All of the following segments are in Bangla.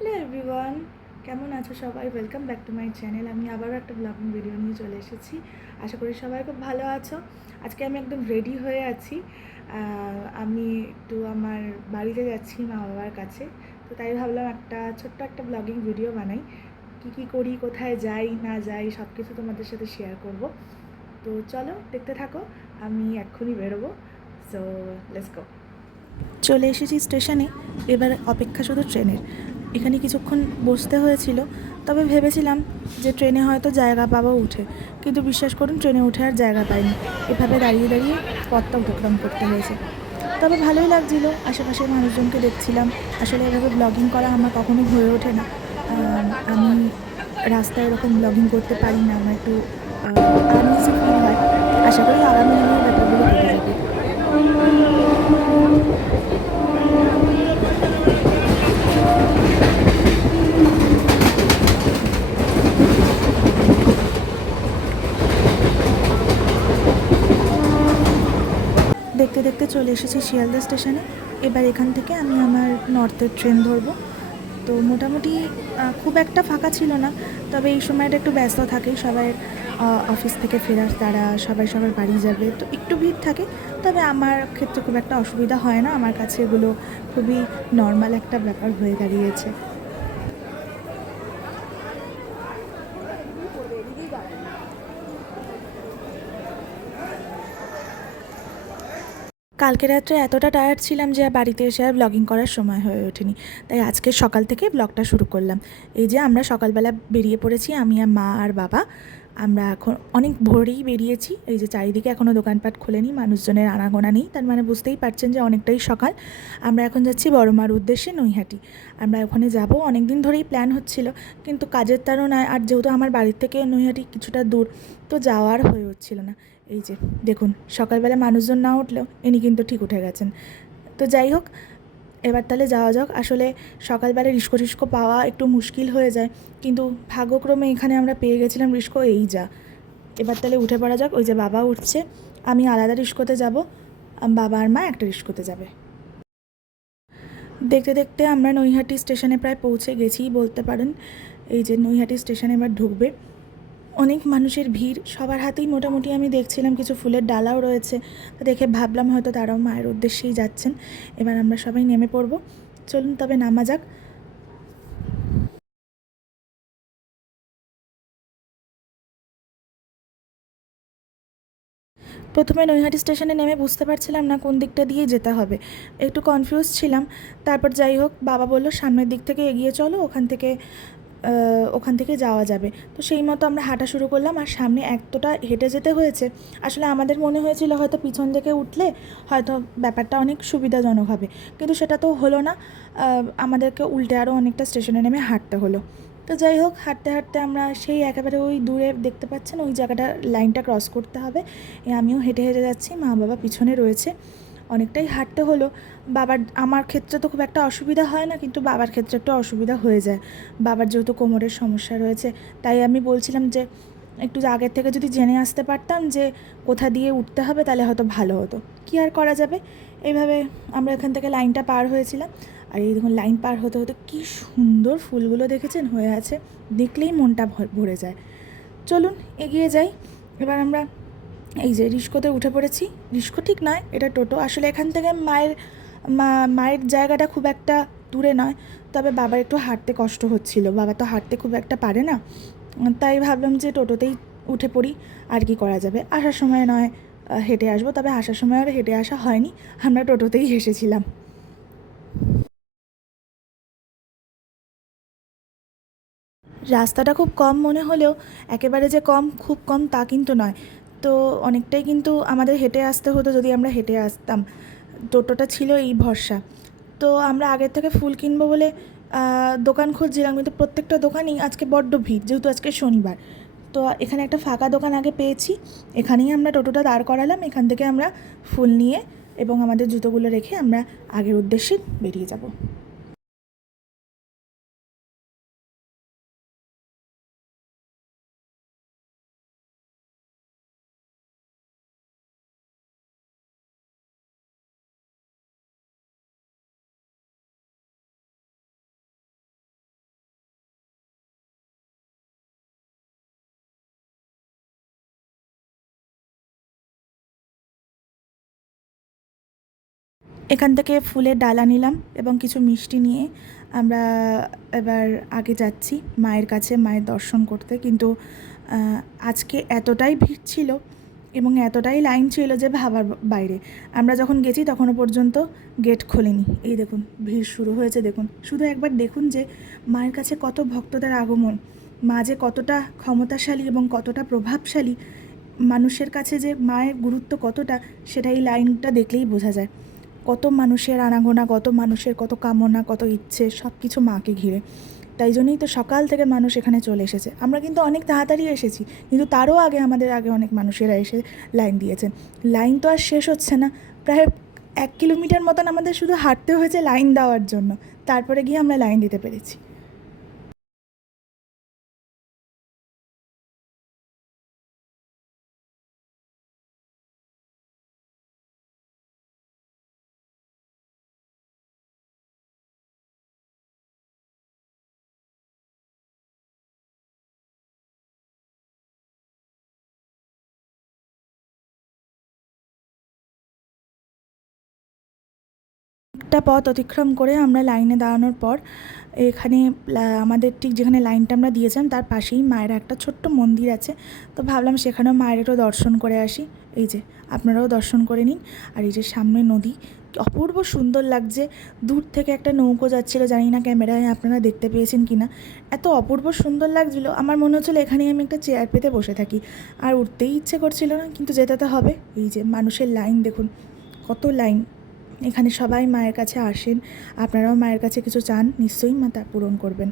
হ্যালো এভরিওয়ান, কেমন আছো সবাই? Welcome back to my channel. আমি আবারও একটা ব্লগিং ভিডিও নিয়ে চলে এসেছি। আশা করি সবাই খুব ভালো আছো। আজকে আমি একদম রেডি হয়ে আছি। আমি একটু আমার বাড়িতে যাচ্ছি মা বাবার কাছে। তো তাই ভাবলাম ছোট্ট একটা ব্লগিং ভিডিও বানাই। কী করি, কোথায় যাই না যাই সব কিছু তোমাদের সাথে শেয়ার করব। তো চলো দেখতে থাকো, আমি এক্ষুনি বেরোবো। So let's go. চলে এসেছি স্টেশনে। এবার অপেক্ষা শুধু ট্রেনের। এখানে কিছুক্ষণ বসতে হয়েছিল, তবে ভেবেছিলাম যে ট্রেনে হয়তো জায়গা পাবো উঠে, কিন্তু বিশ্বাস করুন ট্রেনে উঠে আর জায়গা পাইনি। এভাবে দাঁড়িয়ে দাঁড়িয়ে পথটা অতিক্রম করতে হয়েছে। তবে ভালোই লাগছিল, আশেপাশের মানুষজনকে দেখছিলাম। আসলে এভাবে ব্লগিং করা আমার কখনো হয়ে ওঠে না। আমি রাস্তায় এরকম ব্লগিং করতে পারি না, আমার একটু আনইজি ফিল হয়। আশা করি আগামী দিনেও ব্যাপারগুলো কেটে যাবে। দেখতে দেখতে চলে এসেছি শিয়ালদা স্টেশনে। এবার এখান থেকে আমি আমার নর্থের ট্রেন ধরবো। তো মোটামুটি খুব একটা ফাঁকা ছিল না, তবে এই সময়টা একটু ব্যস্ত থাকে সবাই। অফিস থেকে ফেরার তারা সবাই সবার বাড়ি যাবে, তো একটু ভিড় থাকে। তবে আমার ক্ষেত্রে খুব একটা অসুবিধা হয় না, আমার কাছে এগুলো খুবই নর্মাল একটা ব্যাপার হয়ে দাঁড়িয়েছে। কালকে রাত্রে এতটা টায়ার্ড ছিলাম যে বাড়িতে এসে আর ব্লগিং করার সময় হয়ে ওঠেনি। তাই আজকে সকাল থেকে ব্লগটা শুরু করলাম। এই যে আমরা সকালবেলা বেরিয়ে পড়েছি, আমি আর মা আর বাবা। আমরা এখন অনেক ভোরেই বেরিয়েছি। এই যে চারিদিকে এখনও দোকানপাট খোলেনি, মানুষজনের আনাগোনা নেই, তার মানে বুঝতেই পারছেন যে অনেকটাই সকাল। আমরা এখন যাচ্ছি বড়মার উদ্দেশ্যে নৈহাটি। আমরা ওখানে যাব, অনেক দিন ধরেই প্ল্যান হচ্ছিল, কিন্তু কাজের তাড়নায় আর যেহেতু আমার বাড়ির থেকে নৈহাটি কিছুটা দূর, তো যাওয়ার হয়ে হচ্ছিল না। এই যে দেখুন, সকালবেলা মানুষজন না উঠলেও ইনি কিন্তু ঠিক উঠে গেছেন। তো যাই হোক, এবার তাহলে যাওয়া যাক। আসলে সকালবেলা রিস্কো টিস্কো পাওয়া একটু মুশকিল হয়ে যায়, কিন্তু ভাগ্যক্রমে এখানে আমরা পেয়ে গেছিলাম রিস্কো, এই যা। এবার তাহলে উঠে পড়া যাক। ওই যে বাবা উঠছে, আমি আলাদা রিস্কোতে যাব, বাবা আর মা একটা রিস্কোতে যাবে। দেখতে দেখতে আমরা নৈহাটি স্টেশনে প্রায় পৌঁছে গেছিই বলতে পারেন। এই যে নৈহাটি স্টেশনে এবার ঢুকবে। অনেক মানুষের ভিড়, সবার হাতেই মোটামুটি আমি দেখছিলাম কিছু ফুলের ডালাও রয়েছে। তো দেখে ভাবলাম হয়তো তারাও মায়ের উদ্দেশ্যেই যাচ্ছেন। এবার আমরা সবাই নেমে পড়ব। চলুন তবে নামা যাক। প্রথমে নৈহাটি স্টেশনে নেমে বুঝতে পারছিলাম না কোন দিকটা দিয়ে যেতে হবে, একটু কনফিউজ ছিলাম। তারপর যাই হোক, বাবা বলল সামনের দিক থেকে এগিয়ে চলো, ওখান থেকে যাওয়া যাবে। তো সেই মতো আমরা হাঁটা শুরু করলাম, আর সামনে এতটা হেঁটে যেতে হয়েছে। আসলে আমাদের মনে হয়েছিল হয়তো পিছন দিকে উঠলে হয়তো ব্যাপারটা অনেক সুবিধাজনক হবে, কিন্তু সেটা তো হলো না। আমাদেরকে উল্টে আরও অনেকটা স্টেশনে নেমে হাঁটতে হলো। তো যাই হোক, হাঁটতে হাঁটতে আমরা সেই একেবারে ওই দূরে দেখতে পাচ্ছেন ওই জায়গাটা, লাইনটা ক্রস করতে হবে। আমিও হেঁটে হেঁটে যাচ্ছি, মা বাবা পিছনে রয়েছে। অনেকটাই হাঁটতে হলো। আমার ক্ষেত্রে তো খুব একটা অসুবিধা হয় না, কিন্তু বাবার ক্ষেত্রে একটু অসুবিধা হয়ে যায়। বাবার যেহেতু কোমরের সমস্যা রয়েছে, তাই আমি বলছিলাম যে একটু আগের থেকে যদি জেনে আসতে পারতাম যে কোথা দিয়ে উঠতে হবে, তাহলে হয়তো ভালো হতো। কী আর করা যাবে। এইভাবে আমরা এখান থেকে লাইনটা পার হয়েছিলাম। আর এই দেখুন, লাইন পার হতে হতে কী সুন্দর ফুলগুলো দেখেছেন হয়ে আছে, দেখলেই মনটা ভরে যায়। চলুন এগিয়ে যাই। এবার আমরা এই যে রিস্কোতে উঠে পড়েছি। রিস্কো ঠিক নয়, এটা টোটো। আসলে এখান থেকে মায়ের জায়গাটা খুব একটা দূরে নয়, তবে বাবার একটু হাঁটতে কষ্ট হচ্ছিল, বাবা তো হাঁটতে খুব একটা পারে না। তাই ভাবলাম যে টোটোতেই উঠে পড়ি, আর কি করা যাবে। আসার সময় নয় হেঁটে আসবো, তবে আসার সময় আর হেঁটে আসা হয়নি, আমরা টোটোতেই এসেছিলাম। রাস্তাটা খুব কম মনে হলেও একেবারে যে খুব কম তা কিন্তু নয়। তো অনেকটাই কিন্তু আমাদের হেঁটে আসতে হতো যদি আমরা হেঁটে আসতাম। টোটোটা ছিল এই ভরসা। তো আমরা আগের থেকে ফুল কিনবো বলে দোকান খুঁজছিলাম, কিন্তু প্রত্যেকটা দোকানেই আজকে বড্ড ভিড়, যেহেতু আজকে শনিবার। তো এখানে একটা ফাঁকা দোকান আগে পেয়েছি, এখানেই আমরা টোটোটা দাঁড় করালাম। এখান থেকে আমরা ফুল নিয়ে এবং আমাদের জুতোগুলো রেখে আমরা আগের উদ্দেশ্যে বেরিয়ে যাব। এখান থেকে ফুলের ডালা নিলাম এবং কিছু মিষ্টি নিয়ে আমরা এবার আগে যাচ্ছি মায়ের কাছে, মায়ের দর্শন করতে। কিন্তু আজকে এতটাই ভিড় ছিল এবং এতটাই লাইন ছিল যে ভাবার বাইরে। আমরা যখন গেছি তখনও পর্যন্ত গেট খোলেনি। এই দেখুন ভিড় শুরু হয়েছে, দেখুন শুধু একবার দেখুন যে মায়ের কাছে কত ভক্তদের আগমন, মা যে কতটা ক্ষমতাশালী এবং কতটা প্রভাবশালী, মানুষের কাছে যে মায়ের গুরুত্ব কতটা, সেটা এই লাইনটা দেখলেই বোঝা যায়। কত মানুষের আনাগোনা, কত মানুষের কত কামনা, কত ইচ্ছে, সব কিছু মাকে ঘিরে। তাই জন্যই তো সকাল থেকে মানুষ এখানে চলে এসেছে। আমরা কিন্তু অনেক তাড়াতাড়ি এসেছি, কিন্তু তারও আগে আমাদের আগে অনেক মানুষেরা এসে লাইন দিয়েছেন। লাইন তো আর শেষ হচ্ছে না, প্রায় 1 কিলোমিটার মতন আমাদের শুধু হাঁটতে হয়েছে লাইন দেওয়ার জন্য, তারপরে গিয়ে আমরা লাইন দিতে পেরেছি। একটা পথ অতিক্রম করে আমরা লাইনে দাঁড়ানোর পর এখানে আমাদের ঠিক যেখানে লাইনটা আমরা দিয়েছিলাম তার পাশেই মায়ের একটা ছোট্ট মন্দির আছে। তো ভাবলাম সেখানেও মায়ের একটু দর্শন করে আসি। এই যে আপনারাও দর্শন করে নিন। আর এই যে সামনে নদী, অপূর্ব সুন্দর লাগছে। দূর থেকে একটা নৌকো যাচ্ছিলো, জানি না ক্যামেরায় আপনারা দেখতে পেয়েছেন কি না। এত অপূর্ব সুন্দর লাগছিলো, আমার মনে হচ্ছিলো এখানেই আমি একটা চেয়ার পেতে বসে থাকি। আর উঠতেই ইচ্ছে করছিল না, কিন্তু যেতে তো হবে। এই যে মানুষের লাইন দেখুন, কত লাইন। এখানে সবাই মায়ের কাছে আসেন। আপনারাও মায়ের কাছে কিছু চান, নিশ্চয়ই মা তা পূরণ করবেন।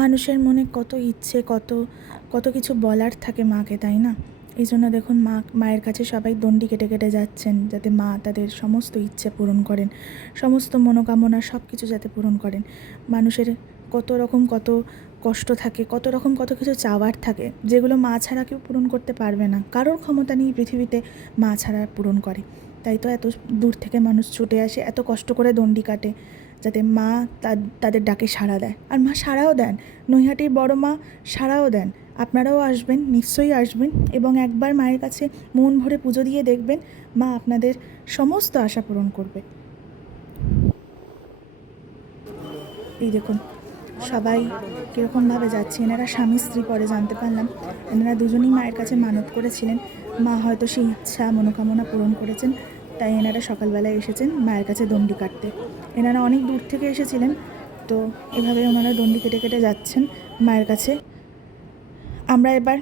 মানুষের মনে কত ইচ্ছে, কত কত কিছু বলার থাকে মাকে, তাই না? এই জন্য দেখুন মায়ের কাছে সবাই দণ্ডি কেটে কেটে যাচ্ছেন, যাতে মা তাদের সমস্ত ইচ্ছে পূরণ করেন, সমস্ত মনোকামনা সব কিছু যাতে পূরণ করেন। মানুষের কত রকম কত কষ্ট থাকে, কত রকম কত কিছু চাওয়ার থাকে, যেগুলো মা ছাড়া কেউ পূরণ করতে পারবে না। কারোর ক্ষমতা নেই পৃথিবীতে মা ছাড়া পূরণ করে। তাই তো এত দূর থেকে মানুষ ছুটে আসে, এত কষ্ট করে দণ্ডি কাটে, যাতে মা তাদের ডাকে সাড়া দেয়। আর মা সাড়াও দেন, নৈহাটির বড় মা সাড়াও দেন। আপনারাও আসবেন, নিশ্চয়ই আসবেন, এবং একবার মায়ের কাছে মন ভরে পুজো দিয়ে দেখবেন, মা আপনাদের সমস্ত আশা পূরণ করবে। এই দেখুন সবাই কীরকমভাবে যাচ্ছে। এনারা স্বামী স্ত্রী পরে জানতে পারলাম। এনারা দুজনেই মায়ের কাছে মানত করেছিলেন, মা হয়তো সেই ইচ্ছা মনোকামনা পূরণ করেছেন, তাই এনারা সকালবেলায় এসেছেন মায়ের কাছে দণ্ডি কাটতে। এনারা অনেক দূর থেকে এসেছিলেন, তো এভাবে ওনারা দণ্ডি কেটে কেটে যাচ্ছেন মায়ের কাছে। আমরা এবার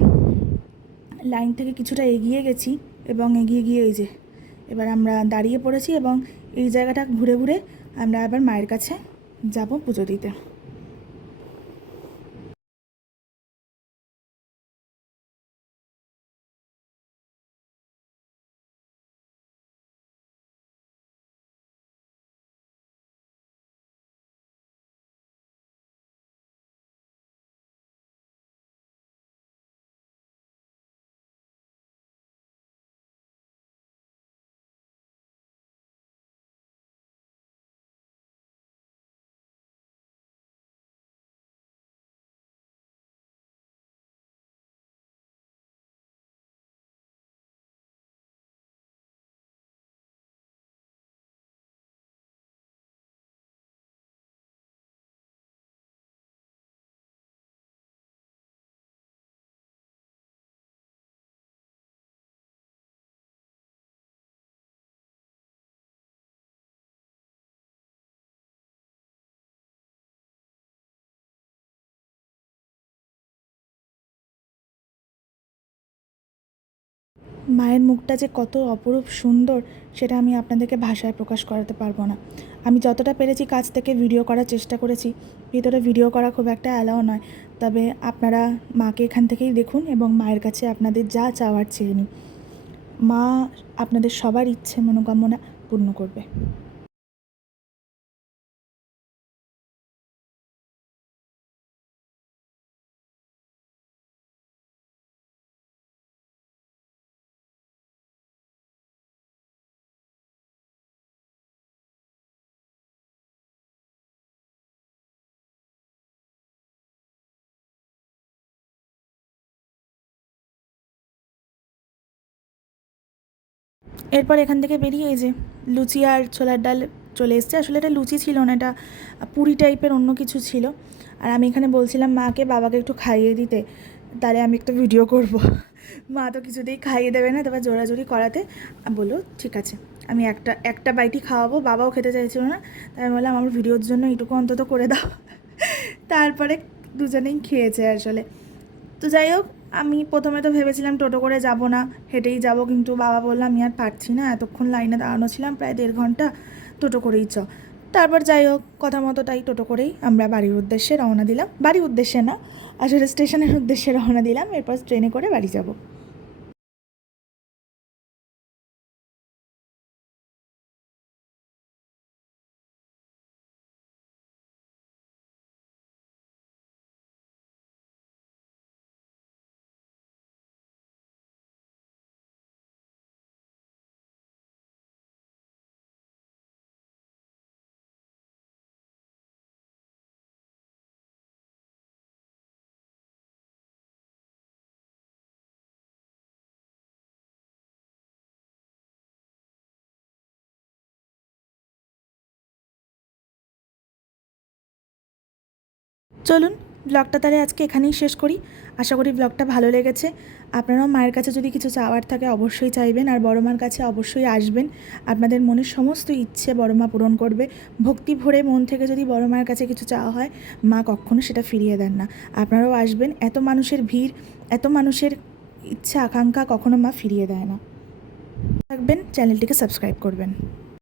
লাইন থেকে কিছুটা এগিয়ে গেছি, এবং এগিয়ে গিয়ে এই যে এবার আমরা দাঁড়িয়ে পড়েছি, এবং এই জায়গাটা ঘুরে ঘুরে আমরা আবার মায়ের কাছে যাব পুজো দিতে। মায়ের মুখটা যে কত অপরূপ সুন্দর, সেটা আমি আপনাদেরকে ভাষায় প্রকাশ করাতে পারবো না। আমি যতটা পেরেছি কাছ থেকে ভিডিও করার চেষ্টা করেছি। ভিতরে ভিডিও করা খুব একটা অ্যালাও নয়, তবে আপনারা মাকে এখান থেকেই দেখুন এবং মায়ের কাছে আপনাদের যা চাওয়ার চেয়ে নিন। মা আপনাদের সবার ইচ্ছে মনোকামনা পূর্ণ করবে। এরপর এখান থেকে বেরিয়ে এই যে লুচি আর ছোলার ডাল চলে এসছে। আসলে এটা লুচি ছিল না, এটা পুরি টাইপের অন্য কিছু ছিল। আর আমি এখানে বলছিলাম মাকে বাবাকে একটু খাইয়ে দিতে, তাহলে আমি একটা ভিডিও করব। মা তো কিছুতেই খাইয়ে দেবে না, তারপর জোরাজোরি করাতে বললো ঠিক আছে আমি একটা বাইটই খাওয়াবো, বাবাও খেতে চাইছিল না। তাই আমি বললাম আমার ভিডিওর জন্য এইটুকু অন্তত করে দাও। তারপরে দুজনেই খেয়েছে আসলে। তো যাই হোক, আমি প্রথমে তো ভেবেছিলাম টোটো করে যাব না, হেঁটেই যাব, কিন্তু বাবা বললো আমি আর পারছি না, এতক্ষণ লাইনে দাঁড়ানো ছিলাম প্রায় 1.5 ঘন্টা, টোটো করেই চ। তারপর যাই হোক কথা মতো তাই টোটো করেই আমরা বাড়ির উদ্দেশ্যে রওনা দিলাম। বাড়ির উদ্দেশ্যে না, আসলে স্টেশনের উদ্দেশ্যে রওনা দিলাম, এরপর ট্রেনে করে বাড়ি যাব। চলুন ব্লগটা তাহলে আজকে এখানেই শেষ করি। আশা করি ব্লগটা ভালো লেগেছে। আপনারাও মায়ের কাছে যদি কিছু চাওয়ার থাকে অবশ্যই চাইবেন, আর বড় মার কাছে অবশ্যই আসবেন। আপনাদের মনের সমস্ত ইচ্ছে বড় মা পূরণ করবে। ভক্তি ভরে মন থেকে যদি বড় মায়ের কাছে কিছু চাওয়া হয়, মা কখনো সেটা ফিরিয়ে দেন না। আপনারাও আসবেন, এত মানুষের ভিড়, এত মানুষের ইচ্ছা আকাঙ্ক্ষা কখনো মা ফিরিয়ে দেয় না। থাকবেন, চ্যানেলটিকে সাবস্ক্রাইব করবেন।